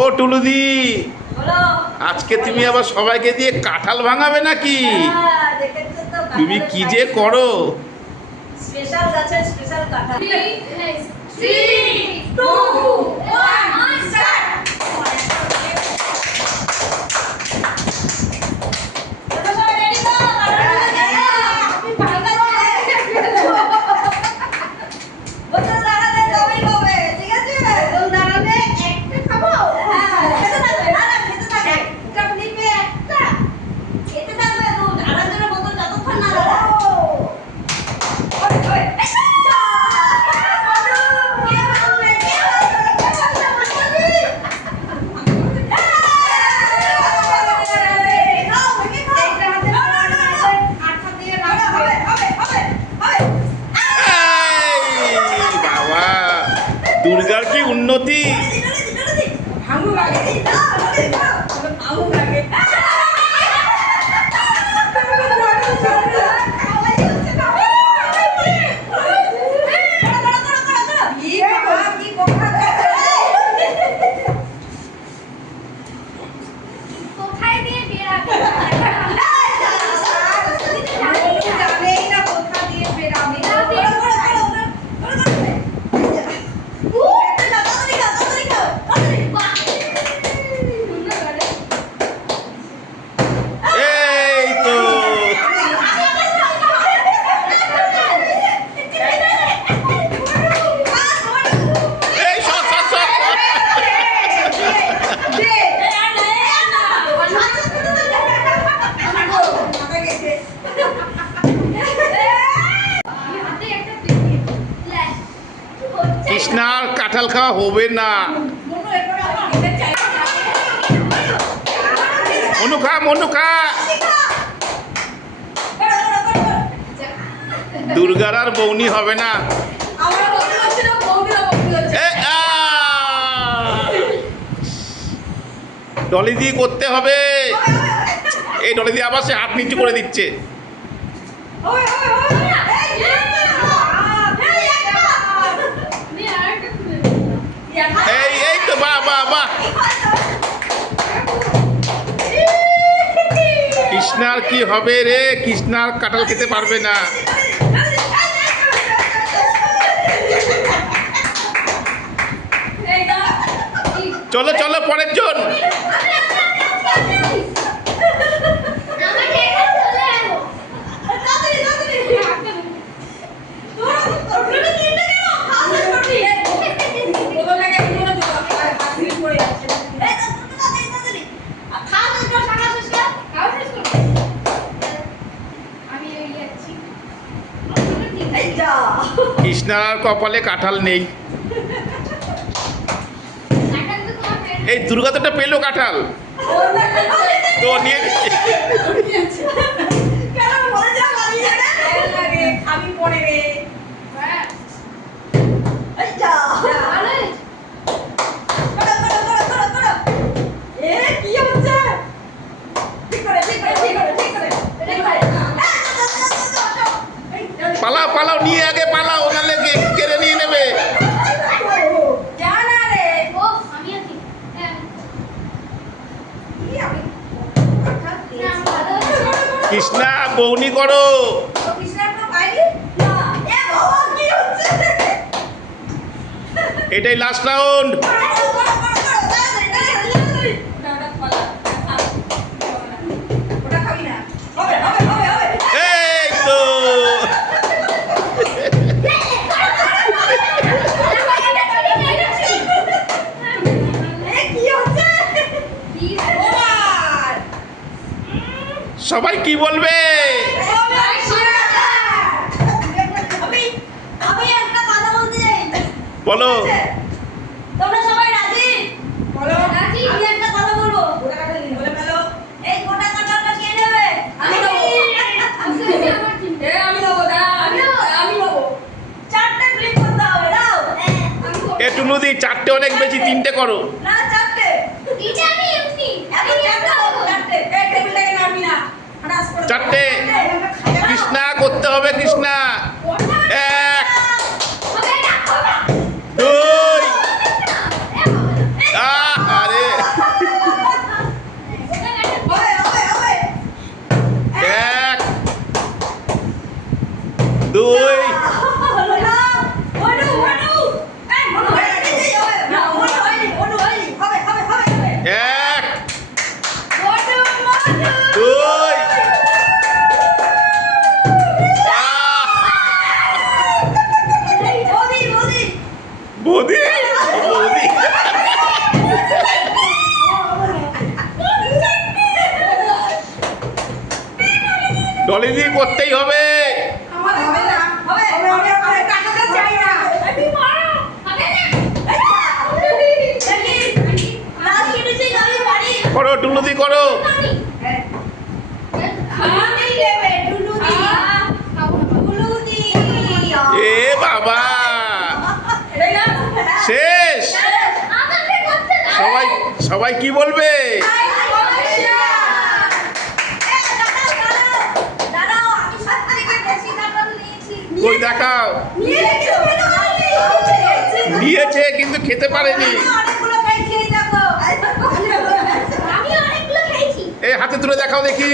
ও টুলুদি, আজকে তুমি আবার সবাইকে দিয়ে কাঁঠাল ভাঙাবে নাকি? তুমি কি যে করো। স্পেশাল গাছের স্পেশাল কাঁঠাল। 3 2 1 স্টার্ট। দুর্গার কি উন্নতি। কৃষ্ণার কাঁঠাল খাওয়া হবে না। মনু খা, মনু খা। দুর্গার আর বৌনি হবে না। ডলি দিয়ে করতে হবে। এই ডলি দিয়ে আবার সে হাত নিচু করে দিচ্ছে। এই তো বাহ বাহ বাহ। কৃষ্ণার কি হবে রে? কৃষ্ণার কাঁঠাল খেতে পারবে না। চলো চলো পরের জন। কৃষ্ণার কপালে কাঁঠাল নেই। এই দুর্গা তো পেলো কাঁঠাল তো নিয়ে পালাও পালাও, নিয়ে আগে পালাও, নাহলে কেড়ে নিয়ে নেবে। কৃষ্ণা বৌনি করো। এটাই লাস্ট রাউন্ড। এই তো সবাই কি বলবে? বলো। তোমরা সবাই রাজি? বলো রাজি। আমি একটা কথা বলবো। বলে ফেলো। এই গোটা কাঁঠালটা কে নেবে? আমি নেব। আমি নেব। আমি নেব। চারটে ক্লিক করতে হবে। দাও। এ টুনুদি, চারটে অনেক বেশি, তিনটে করো। না চারটে। তিনটে আমি এমনি। আমি চারটে করব। চারটে। এই টেবিলটাকে নামবি না। চারটে। কৃষ্ণা করতে হবে, কৃষ্ণা। এক, দুই, আরে ডলি দিয়ে করতেই হবে। করো টুলুদি করো। এ বাবা শেষ। সবাই সবাই কি বলবে? কই দেখাও। নিয়েছে কিন্তু খেতে পারেনি। এই হাতে তুলে দেখাও দেখি।